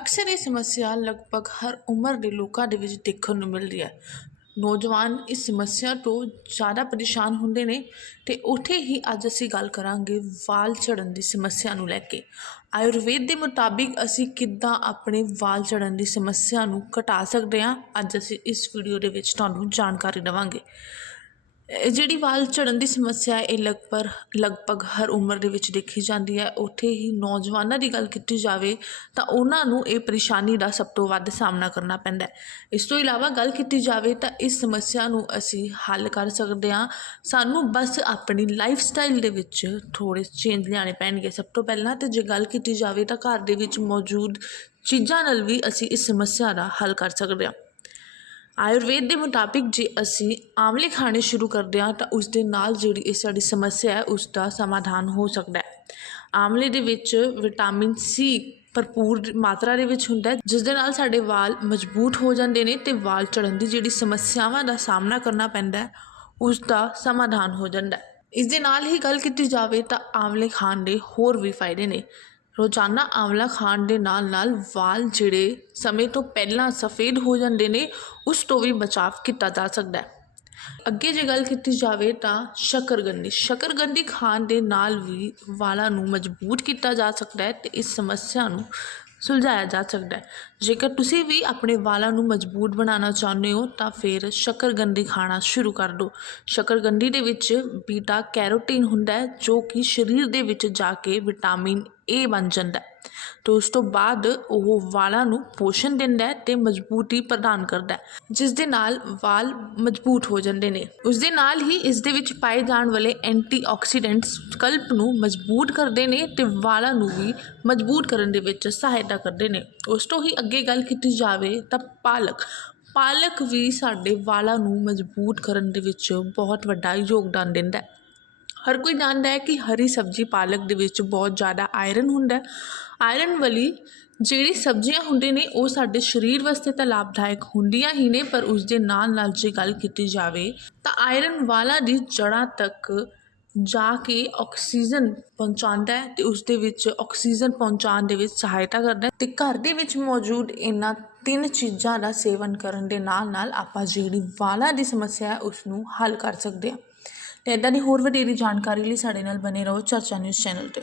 ਅਕਸਰ ਇਹ ਸਮੱਸਿਆ ਲਗਭਗ ਹਰ ਉਮਰ ਦੇ ਲੋਕਾਂ ਦੇ ਵਿੱਚ ਦੇਖਣ ਨੂੰ ਮਿਲਦੀ ਹੈ। ਨੌਜਵਾਨ ਇਸ ਸਮੱਸਿਆ ਤੋਂ ਜ਼ਿਆਦਾ ਪਰੇਸ਼ਾਨ ਹੁੰਦੇ ਨੇ ਤੇ ਉੱਥੇ ਹੀ ਅੱਜ ਅਸੀਂ ਗੱਲ ਕਰਾਂਗੇ ਵਾਲ ਝੜਨ ਦੀ ਸਮੱਸਿਆ ਨੂੰ ਲੈ ਕੇ। ਆਯੁਰਵੇਦ ਦੇ ਮੁਤਾਬਿਕ ਅਸੀਂ ਕਿੱਦਾਂ ਆਪਣੇ ਵਾਲ ਝੜਨ ਦੀ ਸਮੱਸਿਆ ਨੂੰ ਘਟਾ ਸਕਦੇ ਹਾਂ, ਅੱਜ ਅਸੀਂ ਇਸ ਵੀਡੀਓ ਦੇ ਵਿੱਚ ਤੁਹਾਨੂੰ ਜਾਣਕਾਰੀ ਦੇਵਾਂਗੇ। ਜਿਹੜੀ ਵਾਲ ਝੜਨ ਦੀ ਸਮੱਸਿਆ ਇਹ ਲਗਭਗ ਲਗਭਗ ਹਰ ਉਮਰ ਦੇ ਵਿੱਚ ਦੇਖੀ ਜਾਂਦੀ ਹੈ। ਉੱਥੇ ਹੀ ਨੌਜਵਾਨਾਂ ਦੀ ਗੱਲ ਕੀਤੀ ਜਾਵੇ ਤਾਂ ਉਹਨਾਂ ਨੂੰ ਇਹ ਪਰੇਸ਼ਾਨੀ ਦਾ ਸਭ ਤੋਂ ਵੱਧ ਸਾਹਮਣਾ ਕਰਨਾ ਪੈਂਦਾ ਹੈ। ਇਸ ਤੋਂ ਇਲਾਵਾ ਗੱਲ ਕੀਤੀ ਜਾਵੇ ਤਾਂ ਇਸ ਸਮੱਸਿਆ ਨੂੰ ਅਸੀਂ ਹੱਲ ਕਰ ਸਕਦੇ ਹਾਂ। ਸਾਨੂੰ ਬਸ ਆਪਣੀ ਲਾਈਫ ਸਟਾਈਲ ਦੇ ਵਿੱਚ ਥੋੜ੍ਹੇ ਚੇਂਜ ਲਿਆਉਣੇ ਪੈਣਗੇ ਸਭ ਤੋਂ ਪਹਿਲਾਂ ਤਾਂ ਜੇ ਗੱਲ ਕੀਤੀ ਜਾਵੇ ਤਾਂ ਘਰ ਦੇ ਵਿੱਚ ਮੌਜੂਦ ਚੀਜ਼ਾਂ ਨਾਲ ਵੀ ਅਸੀਂ ਇਸ ਸਮੱਸਿਆ ਦਾ ਹੱਲ ਕਰ ਸਕਦੇ ਹਾਂ। ਆਯੁਰਵੇਦ ਦੇ ਮੁਤਾਬਿਕ ਜੇ ਅਸੀਂ ਆਮਲੇ ਖਾਣੇ ਸ਼ੁਰੂ ਕਰਦੇ ਹਾਂ ਤਾਂ ਉਸ ਦੇ ਨਾਲ ਜਿਹੜੀ ਇਹ ਸਾਡੀ ਸਮੱਸਿਆ ਹੈ, ਉਸ ਦਾ ਸਮਾਧਾਨ ਹੋ ਸਕਦਾ ਹੈ। ਆਮਲੇ ਦੇ ਵਿੱਚ ਵਿਟਾਮਿਨ ਸੀ ਭਰਪੂਰ ਮਾਤਰਾ ਦੇ ਵਿੱਚ ਹੁੰਦਾ ਜਿਸ ਦੇ ਨਾਲ ਸਾਡੇ ਵਾਲ ਮਜ਼ਬੂਤ ਹੋ ਜਾਂਦੇ ਨੇ ਤੇ ਵਾਲ ਝੜਨ ਦੀ ਜਿਹੜੀ ਸਮੱਸਿਆਵਾਂ ਦਾ ਸਾਹਮਣਾ ਕਰਨਾ ਪੈਂਦਾ ਹੈ, ਉਸ ਦਾ ਸਮਾਧਾਨ ਹੋ ਜਾਂਦਾ ਇਸ ਦੇ ਨਾਲ ਹੀ ਗੱਲ ਕੀਤੀ ਜਾਵੇ ਤਾਂ ਆਮਲੇ ਖਾਣ ਦੇ ਹੋਰ ਵੀ ਫਾਇਦੇ ਨੇ। ਰੋਜ਼ਾਨਾ ਆਂਵਲਾ ਖਾਣ ਦੇ ਨਾਲ ਨਾਲ ਵਾਲ ਜਿਹੜੇ ਸਮੇਂ ਤੋਂ ਪਹਿਲਾਂ ਸਫੇਦ ਹੋ ਜਾਂਦੇ ਨੇ, ਉਸ ਤੋਂ ਵੀ ਬਚਾਅ ਕੀਤਾ ਜਾ ਸਕਦਾ ਹੈ। ਅੱਗੇ ਜੇ ਗੱਲ ਕੀਤੀ ਜਾਵੇ ਤਾਂ ਸ਼ੱਕਰਗੰਦੀ ਸ਼ੱਕਰਗੰਦੀ ਖਾਣ ਦੇ ਨਾਲ ਵੀ ਵਾਲਾਂ ਨੂੰ ਮਜ਼ਬੂਤ ਕੀਤਾ ਜਾ ਸਕਦਾ ਹੈ ਅਤੇ ਇਸ ਸਮੱਸਿਆ ਨੂੰ ਸੁਲਝਾਇਆ ਜਾ ਸਕਦਾ ਹੈ। ਜੇਕਰ ਤੁਸੀਂ ਵੀ ਆਪਣੇ ਵਾਲਾਂ ਨੂੰ ਮਜ਼ਬੂਤ ਬਣਾਉਣਾ ਚਾਹੁੰਦੇ ਹੋ, ਤਾਂ ਫਿਰ ਸ਼ੱਕਰਗੰਦੀ ਖਾਣਾ ਸ਼ੁਰੂ ਕਰ ਦਿਓ। ਸ਼ੱਕਰਗੰਦੀ ਦੇ ਵਿੱਚ ਬੀਟਾ ਕੈਰੋਟੀਨ ਹੁੰਦਾ ਹੈ, ਜੋ ਕਿ ਸਰੀਰ ਦੇ ਵਿੱਚ ਜਾ ਕੇ ਵਿਟਾਮਿਨ ਏ ਬਣ ਜਾਂਦਾ ਤੇ ਉਸ ਤੋਂ ਬਾਅਦ ਉਹ ਵਾਲਾਂ ਨੂੰ ਪੋਸ਼ਣ ਦਿੰਦਾ ਹੈ ਤੇ ਮਜ਼ਬੂਤੀ ਪ੍ਰਦਾਨ ਕਰਦਾ ਹੈ, ਜਿਸ ਦੇ ਨਾਲ ਵਾਲ ਮਜ਼ਬੂਤ ਹੋ ਜਾਂਦੇ ਨੇ। ਉਸ ਦੇ ਨਾਲ ਹੀ ਇਸ ਦੇ ਵਿੱਚ ਪਾਏ ਜਾਣ ਵਾਲੇ ਐਂਟੀਆਕਸੀਡੈਂਟਸ ਸਕਲਪ ਨੂੰ ਮਜ਼ਬੂਤ ਕਰਦੇ ਨੇ ਤੇ ਵਾਲਾਂ ਨੂੰ ਵੀ ਮਜ਼ਬੂਤ ਕਰਨ ਦੇ ਵਿੱਚ ਸਹਾਇਤਾ ਕਰਦੇ ਨੇ। ਉਸ ਤੋਂ ਹੀ ਅੱਗੇ ਗੱਲ ਕੀਤੀ ਜਾਵੇ ਤਾਂ ਪਾਲਕ। ਪਾਲਕ ਵੀ ਸਾਡੇ ਵਾਲਾਂ ਨੂੰ ਮਜ਼ਬੂਤ ਕਰਨ ਦੇ ਵਿੱਚ ਬਹੁਤ ਵੱਡਾ ਯੋਗਦਾਨ ਦਿੰਦਾ ਹੈ। ਹਰ ਕੋਈ ਜਾਣਦਾ ਹੈ ਕਿ ਹਰੀ ਸਬਜ਼ੀ ਪਾਲਕ ਦੇ ਵਿੱਚ ਬਹੁਤ ਜ਼ਿਆਦਾ ਆਇਰਨ ਹੁੰਦਾ ਆਇਰਨ ਵਾਲੀ ਜਿਹੜੀ ਸਬਜ਼ੀਆਂ ਹੁੰਦੇ ਨੇ, ਉਹ ਸਾਡੇ ਸਰੀਰ ਵਾਸਤੇ ਤਾਂ ਲਾਭਦਾਇਕ ਹੁੰਦੀਆਂ ਹੀ ਨੇ, ਪਰ ਉਸ ਦੇ ਨਾਲ ਨਾਲ ਜੇ ਗੱਲ ਕੀਤੀ ਜਾਵੇ ਤਾਂ ਆਇਰਨ ਵਾਲਾ ਦੀ ਜੜ੍ਹਾਂ ਤੱਕ ਜਾ ਕੇ ਆਕਸੀਜਨ ਪਹੁੰਚਾਉਂਦਾ ਹੈ ਤੇ ਉਸ ਦੇ ਵਿੱਚ ਆਕਸੀਜਨ ਪਹੁੰਚਾਉਣ ਦੇ ਵਿੱਚ ਸਹਾਇਤਾ ਕਰਦਾ ਹੈ ਤੇ ਘਰ ਦੇ ਵਿੱਚ ਮੌਜੂਦ ਇਹਨਾਂ ਤਿੰਨ ਚੀਜ਼ਾਂ ਦਾ ਸੇਵਨ ਕਰਨ ਦੇ ਨਾਲ ਨਾਲ ਆਪਾਂ ਜਿਹੜੀ ਵਾਲਾਂ ਦੀ ਸਮੱਸਿਆ ਹੈ ਉਸ ਨੂੰ ਹੱਲ ਕਰ ਸਕਦੇ ਹਾਂ। ਅਤੇ ਇੱਦਾਂ ਦੀ ਹੋਰ ਵਧੇਰੀ ਜਾਣਕਾਰੀ ਲਈ ਸਾਡੇ ਨਾਲ ਬਣੇ ਰਹੋ ਚਰਚਾ ਨਿਊਜ਼ ਚੈਨਲ ਤੇ।